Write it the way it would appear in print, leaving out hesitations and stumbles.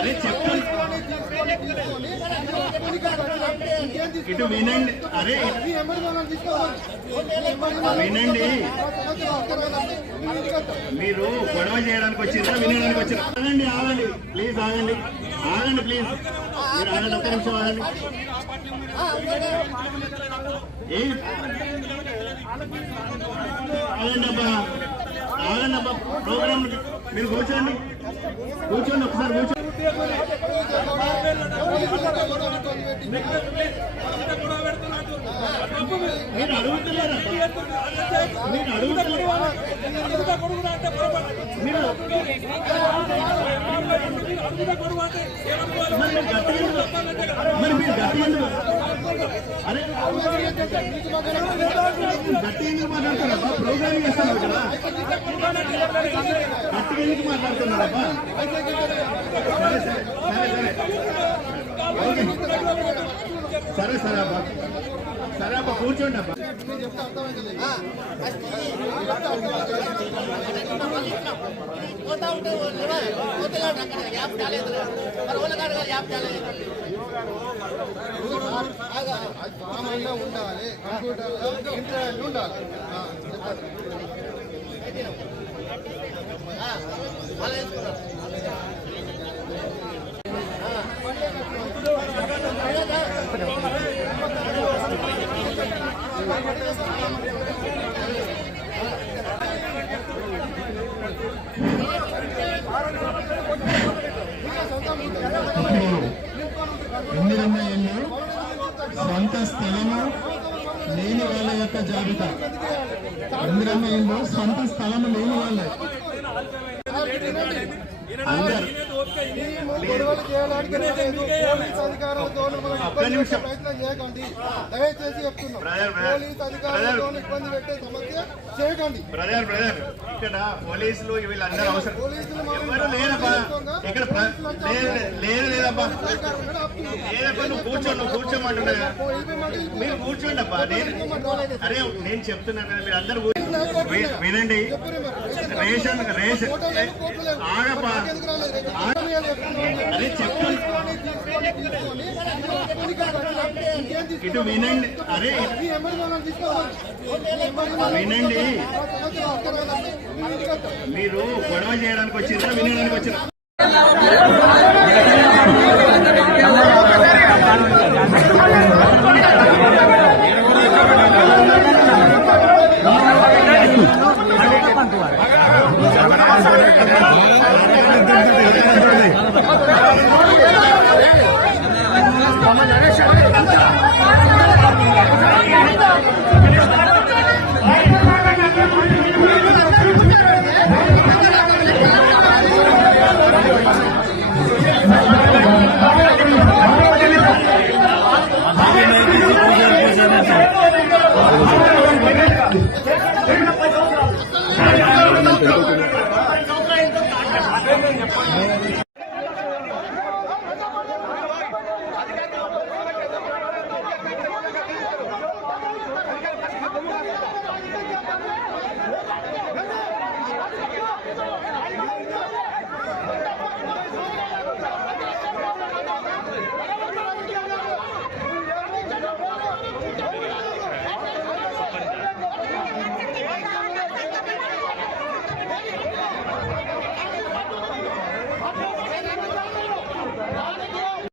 అరే చెప్తాను ఇటు వినండి. అరే వినండి, మీరు గొడవ చేయడానికి వచ్చిందా వినడానికి వచ్చిందా? ఆగండి ఆగండి ప్లీజ్, ఆగండి ఆగండి ప్లీజ్, మీరు ఆగండి, ఒక్క నిమిషం ఆగండి. ఆగండి అబ్బా, ఆగండి అబ్బా, ప్రోగ్రామ్ మీరు కూర్చోండి, కూర్చోండి ఒకసారి కూర్చోండి. మీరు అడుగుతున్నారా? మీరు అడుగుతున్నారు, మీరు మరి మీరు గట్టి ఎందుకు? అరే గట్టి ఎందుకు మాట్లాడుతున్నారబ్బా? ప్రోగ్రామింగ్ చేస్తున్నారు కదా, గట్టిగా ఎందుకు మాట్లాడుతున్నారబ్బా? సరే సరే సరే సరే సరే అబ్బా, సరే అబ్బా కూర్చోండి అబ్బా. ఉండాలి కంప్యూటర్ ఇంటర్నెట్ ఉండాలి. ఎన్ని ఏళ్ళు సొంత స్థలము లేని వాళ్ళ యొక్క జాబితా. 8 ఏళ్ళు సొంత స్థలము లేని వాళ్ళే గొడవలు చేయడానికి పోలీస్ అధికారులతో ప్రయత్నం చేయకండి, దయచేసి చెప్తున్నాం. పోలీస్ అధికారులతో ఇబ్బంది పెట్టే సమస్య చేయకండి. ఇక్కడ పోలీసులు వీళ్ళందరూ అవసరం ఎవరు లేదబ్బా, ఇక్కడ లేదు లేదబ్బా, లేదబ్బా, నువ్వు కూర్చోమంటున్నా, మీరు కూర్చోండి అబ్బా. అరే నేను చెప్తున్నాను కదా, మీరు అందరూ వినండి. రేషన్ ఆగబ్బా, అరే చెప్తాను ఇటు వినండి. అరే వినండి, మీరు గొడవ చేయడానికి వచ్చిందా వినడానికి వచ్చిందా?